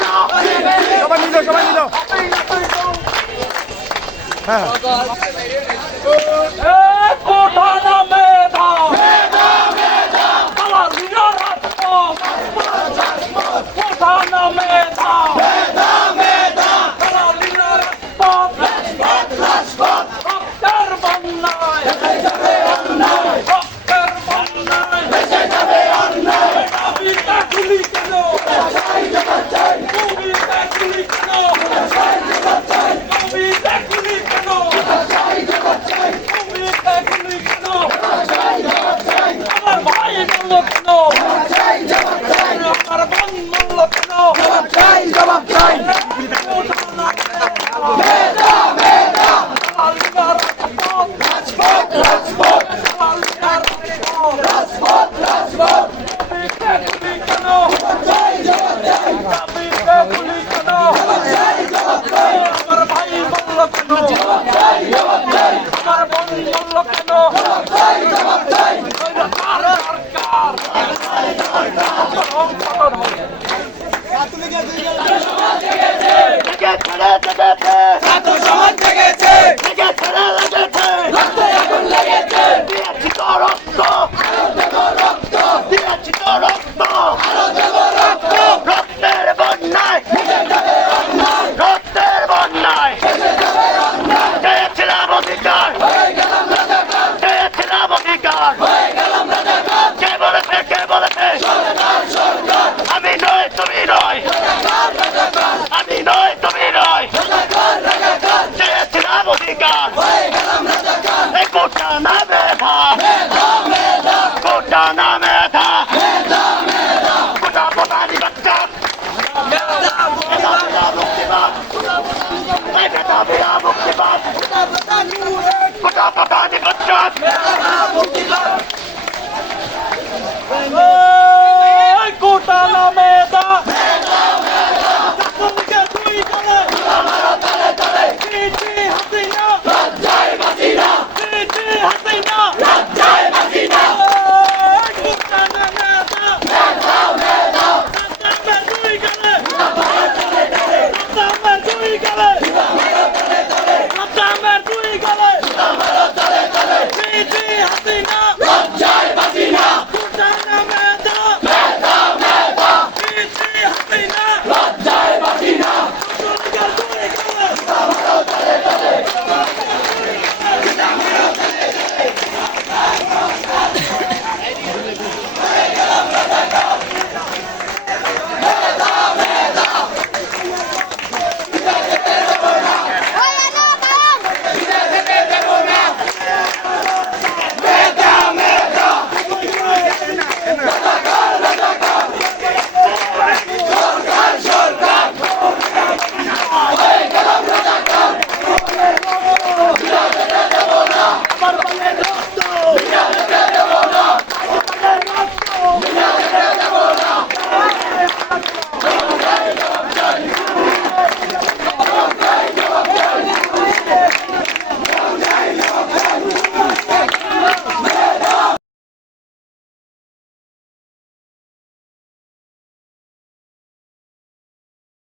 সবাই নিয়ে সবাই নিয়ে হ্যাঁ। কাতুলিকে দুই জন রাজাকার হয়ে গেলাম রাজাকার এ কোটা না মেধা মেধা মেধা কোটা না মেধা মেধা মেধা কোটা বোমারি বাচ্চা মেধা মেধা মুক্তিবাদ মেধা মেধা মুক্তিবাদ কোটা বোমারি বাচ্চা মেধা মুক্তিবাদ